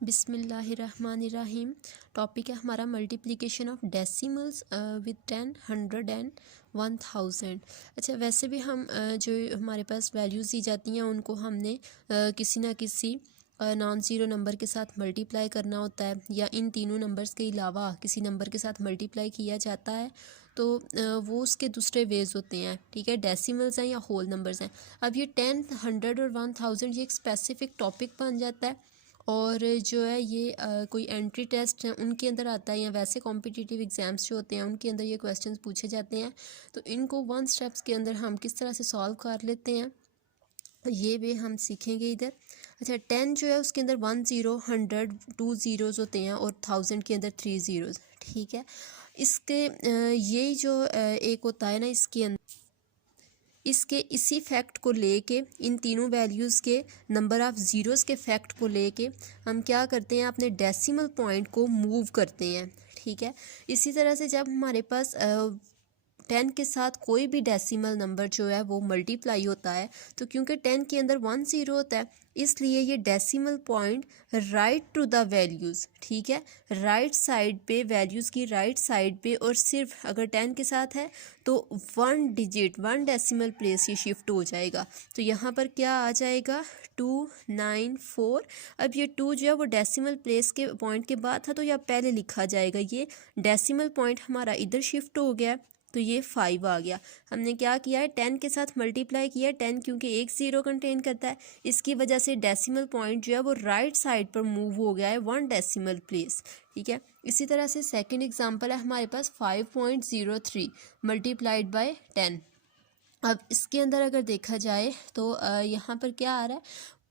बिस्मिल्लाहिर्रहमानिर्रहीम। टॉपिक है हमारा multiplication of decimals with 10, 100 and 1000। अच्छा, वैसे भी हम जो हमारे पास वैल्यूज़ दी जाती हैं उनको हमने किसी ना किसी नॉन ज़ीरो नंबर के साथ मल्टीप्लाई करना होता है, या इन तीनों नंबर्स के अलावा किसी नंबर के साथ मल्टीप्लाई किया जाता है, तो वो उसके दूसरे वेज होते हैं। ठीक है, डेसिमल्स हैं या होल नंबर्स हैं। अब ये 10, 100 और 1000 ये एक स्पेसिफिक टॉपिक बन जाता है, और जो है ये कोई एंट्री टेस्ट है उनके अंदर आता है, या वैसे कॉम्पिटिटिव एग्ज़ाम्स जो होते हैं उनके अंदर ये क्वेश्चंस पूछे जाते हैं। तो इनको वन स्टेप्स के अंदर हम किस तरह से सॉल्व कर लेते हैं ये भी हम सीखेंगे इधर। अच्छा, 10 जो है उसके अंदर 1 ज़ीरो, 100 2 ज़ीरोज़ होते हैं, और 1000 के अंदर 3 ज़ीरोज़। ठीक है, इसके ये जो एक होता है ना, इसके इसी फैक्ट को लेके, इन तीनों वैल्यूज़ के नंबर ऑफ़ ज़ीरोज़ के फैक्ट को लेके हम क्या करते हैं, अपने डेसिमल पॉइंट को मूव करते हैं। ठीक है, इसी तरह से जब हमारे पास 10 के साथ कोई भी डेसिमल नंबर जो है वो मल्टीप्लाई होता है, तो क्योंकि 10 के अंदर 1 ज़ीरो होता है, इसलिए ये decimal point right to the values, ठीक है, राइट साइड पे, वैल्यूज़ की राइट साइड पे, और सिर्फ अगर 10 के साथ है तो 1 डिजिट, 1 डेसिमल प्लेस ये शिफ्ट हो जाएगा। तो यहाँ पर क्या आ जाएगा, 294। अब ये 2 जो है वो डेसिमल प्लेस के पॉइंट के बाद था, तो यह पहले लिखा जाएगा। ये डेसिमल पॉइंट हमारा इधर शिफ्ट हो गया, तो ये 5 आ गया। हमने क्या किया है, 10 के साथ मल्टीप्लाई किया है। 10 क्योंकि एक ज़ीरो कंटेन करता है, इसकी वजह से डेसिमल पॉइंट जो है वो राइट साइड पर मूव हो गया है 1 डेसिमल प्लेस। ठीक है, इसी तरह से सेकंड एग्जांपल है हमारे पास 5.03 मल्टीप्लाइड बाय 10। अब इसके अंदर अगर देखा जाए तो यहाँ पर क्या आ रहा है,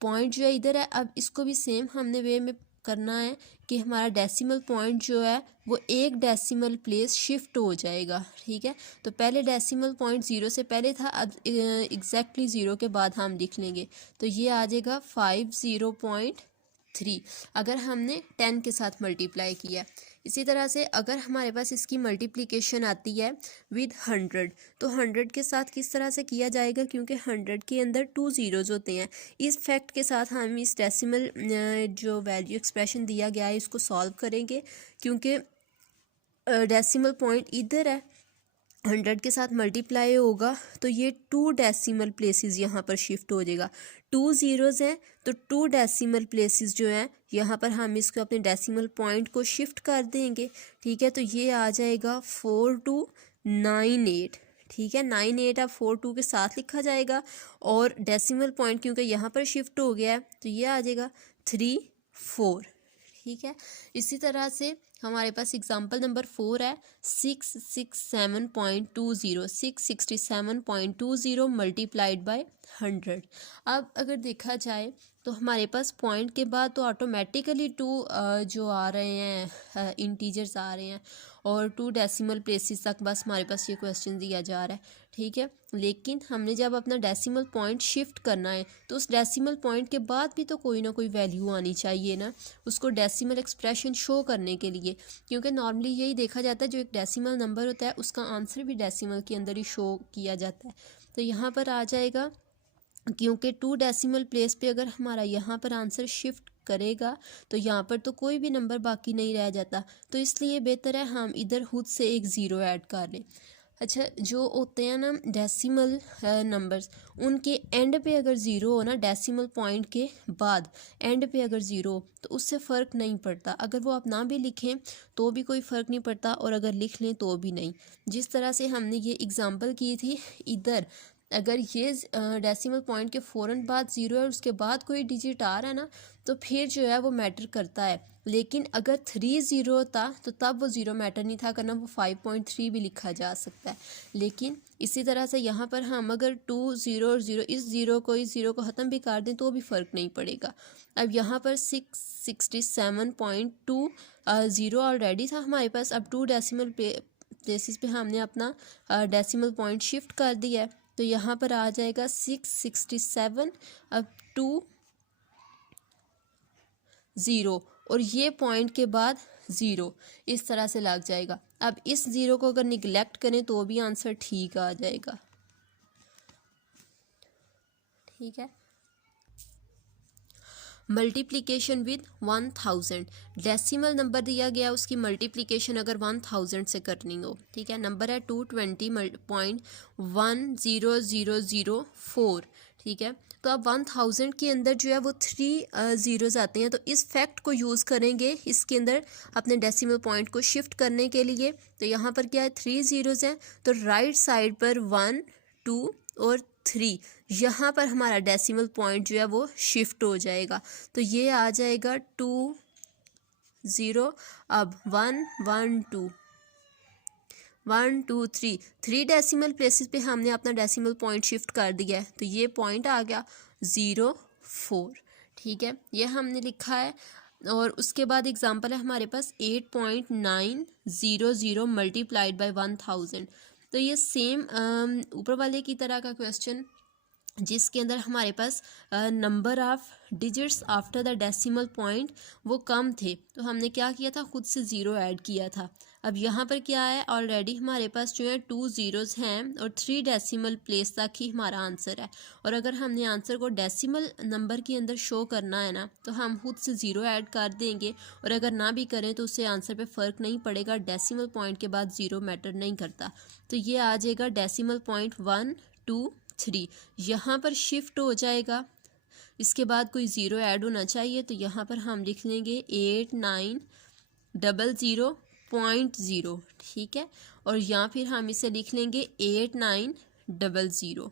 पॉइंट जो है इधर है। अब इसको भी सेम हमने वे में करना है कि हमारा डेसिमल पॉइंट जो है वो एक डेसिमल प्लेस शिफ्ट हो जाएगा। ठीक है, तो पहले डेसिमल पॉइंट ज़ीरो से पहले था, अब एग्जैक्टली ज़ीरो के बाद हम लिख लेंगे, तो ये आ जाएगा 50.3 अगर हमने 10 के साथ मल्टीप्लाई किया। इसी तरह से अगर हमारे पास इसकी मल्टीप्लिकेशन आती है विद 100, तो 100 के साथ किस तरह से किया जाएगा, क्योंकि 100 के अंदर 2 ज़ीरोज़ होते हैं। इस फैक्ट के साथ हम इस डेसिमल जो वैल्यू एक्सप्रेशन दिया गया है इसको सॉल्व करेंगे, क्योंकि डेसिमल पॉइंट इधर है, 100 के साथ मल्टीप्लाई होगा तो ये 2 डेसिमल प्लेसेस यहाँ पर शिफ्ट हो जाएगा। 2 ज़ीरोज़ हैं तो 2 डेसिमल प्लेसेस जो हैं यहाँ पर हम इसको अपने डेसिमल पॉइंट को शिफ्ट कर देंगे। ठीक है, तो ये आ जाएगा 4298। ठीक है, 98 अब 42 के साथ लिखा जाएगा, और डेसिमल पॉइंट क्योंकि यहाँ पर शिफ्ट हो गया है तो ये आ जाएगा 34। ठीक है, इसी तरह से हमारे पास एग्जाम्पल नंबर 4 है 667.20, 667.20 मल्टीप्लाइड बाय 100। अब अगर देखा जाए तो हमारे पास पॉइंट के बाद तो ऑटोमेटिकली 2 जो आ रहे हैं, इंटीजर्स आ रहे हैं, और 2 डेसिमल प्लेसेस तक बस हमारे पास ये क्वेश्चन दिया जा रहा है। ठीक है, लेकिन हमने जब अपना डेसिमल पॉइंट शिफ्ट करना है तो उस डेसिमल पॉइंट के बाद भी तो कोई ना कोई वैल्यू आनी चाहिए ना, उसको डेसिमल एक्सप्रेशन शो करने के लिए, क्योंकि नॉर्मली यही देखा जाता है जो एक डेसिमल नंबर होता है उसका आंसर भी डेसिमल के अंदर ही शो किया जाता है। तो यहाँ पर आ जाएगा, क्योंकि 2 डेसिमल प्लेस पे अगर हमारा यहाँ पर आंसर शिफ्ट करेगा तो यहाँ पर तो कोई भी नंबर बाकी नहीं रह जाता, तो इसलिए बेहतर है हम इधर खुद से एक ज़ीरो ऐड कर लें। अच्छा, जो होते हैं ना डेसिमल नंबर्स, उनके एंड पे अगर ज़ीरो हो ना, डेसिमल पॉइंट के बाद एंड पे अगर ज़ीरो हो तो उससे फ़र्क नहीं पड़ता। अगर वो आप ना भी लिखें तो भी कोई फ़र्क नहीं पड़ता, और अगर लिख लें तो भी नहीं। जिस तरह से हमने ये एग्ज़ाम्पल की थी, इधर अगर ये डेसिमल पॉइंट के फ़ौरन बाद ज़ीरो है और उसके बाद कोई डिजिट आ रहा है ना, तो फिर जो है वो मैटर करता है। लेकिन अगर 3 ज़ीरो होता तो तब वो ज़ीरो मैटर नहीं था करना, वो 5.3 भी लिखा जा सकता है। लेकिन इसी तरह से यहाँ पर हम अगर 2 ज़ीरो और ज़ीरो, इस ज़ीरो को ख़त्म भी कर दें तो भी फ़र्क नहीं पड़ेगा। अब यहाँ पर 667.2 ज़ीरो ऑलरेडी था हमारे पास। अब 2 डेसिमल प्लेसेस पे हमने अपना डेसिमल पॉइंट शिफ्ट कर दिया है, तो यहाँ पर आ जाएगा 667 अब 2 ज़ीरो, और ये पॉइंट के बाद ज़ीरो, इस तरह से लग जाएगा। अब इस ज़ीरो को अगर निगलेक्ट करें तो भी आंसर ठीक आ जाएगा। ठीक है, मल्टीप्लिकेशन विद 1000, डेसिमल नंबर दिया गया, उसकी मल्टीप्लिकेशन अगर 1000 से करनी हो, ठीक है। नंबर है 220.10004, ठीक है। तो अब 1000 के अंदर जो है वो 3 ज़ीरोज़ आते हैं, तो इस फैक्ट को यूज़ करेंगे इसके अंदर अपने डेसिमल पॉइंट को शिफ्ट करने के लिए। तो यहाँ पर क्या है, 3 ज़ीरोज़ हैं, तो राइट साइड पर 1, 2 और 3, यहाँ पर हमारा डेसिमल पॉइंट जो है वो शिफ्ट हो जाएगा। तो ये आ जाएगा 2 0, अब 1 1 2 1 2 3, 3 डेसिमल प्लेसेस पे हमने अपना डेसिमल पॉइंट शिफ्ट कर दिया है, तो ये पॉइंट आ गया 0 4, ठीक है, ये हमने लिखा है। और उसके बाद एग्जांपल है हमारे पास 8.900 मल्टीप्लाइड बाय 1000। तो ये सेम ऊपर वाले की तरह का क्वेश्चन, जिसके अंदर हमारे पास number of digits after the decimal point वो कम थे, तो हमने क्या किया था, खुद से ज़ीरो ऐड किया था। अब यहाँ पर क्या है, ऑलरेडी हमारे पास जो है 2 ज़ीरोज़ हैं और 3 डेसिमल प्लेस तक ही हमारा आंसर है। और अगर हमने आंसर को डेसिमल नंबर के अंदर शो करना है ना, तो हम खुद से ज़ीरो ऐड कर देंगे, और अगर ना भी करें तो उससे आंसर पे फ़र्क नहीं पड़ेगा, डेसिमल पॉइंट के बाद ज़ीरो मैटर नहीं करता। तो ये आ जाएगा डेसिमल पॉइंट 1 2 3, यहाँ पर शिफ्ट हो जाएगा, इसके बाद कोई ज़ीरो ऐड होना चाहिए, तो यहाँ पर हम लिख लेंगे 8900.0, ठीक है। और यहाँ फिर हम इसे लिख लेंगे 8900।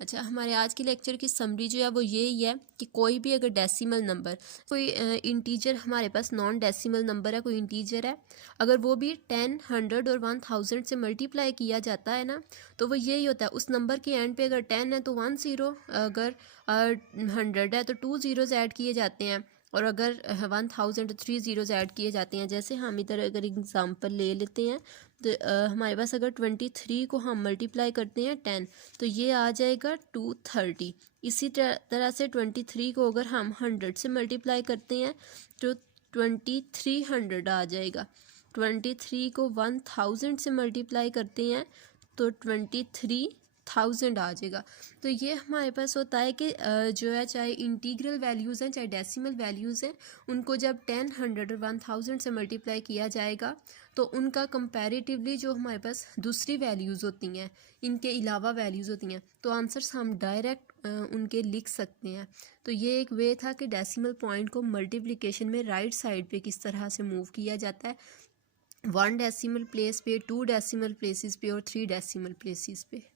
अच्छा, हमारे आज के लेक्चर की समरी जो है वो यही है कि कोई भी अगर डेसिमल नंबर, कोई इंटीजर हमारे पास नॉन डेसिमल नंबर है, कोई इंटीजर है, अगर वो भी 10, 100 और 1000 से मल्टीप्लाई किया जाता है ना, तो वो यही होता है, उस नंबर के एंड पे अगर 10 है तो 1 ज़ीरो, अगर 100 है तो 2 ज़ीरोज़ ऐड किए जाते हैं, और अगर 1000 तो 3 ज़ीरोज़ ऐड किए जाते हैं। जैसे हम इधर अगर एग्जांपल ले लेते हैं, तो हमारे पास अगर 23 को हम मल्टीप्लाई करते हैं 10, तो ये आ जाएगा 230। इसी तरह से 23 को अगर हम 100 से मल्टीप्लाई करते हैं तो 2300 आ जाएगा। 23 को 1000 से मल्टीप्लाई करते हैं तो 23,000 आ जाएगा। तो ये हमारे पास होता है कि जो है, चाहे इंटीग्रल वैल्यूज़ हैं चाहे डेसिमल वैल्यूज़ हैं, उनको जब 10, 100 और 1000 से मल्टीप्लाई किया जाएगा तो उनका कंपैरेटिवली जो हमारे पास दूसरी वैल्यूज़ होती हैं, इनके अलावा वैल्यूज़ होती हैं, तो आंसर्स हम डायरेक्ट उनके लिख सकते हैं। तो ये एक वे था कि डेसिमल पॉइंट को मल्टीप्लिकेशन में राइट साइड पे किस तरह से मूव किया जाता है, 1 डेसिमल प्लेस पे, 2 डेसिमल प्लेसेस पे और 3 डेसिमल प्लेसेस पे।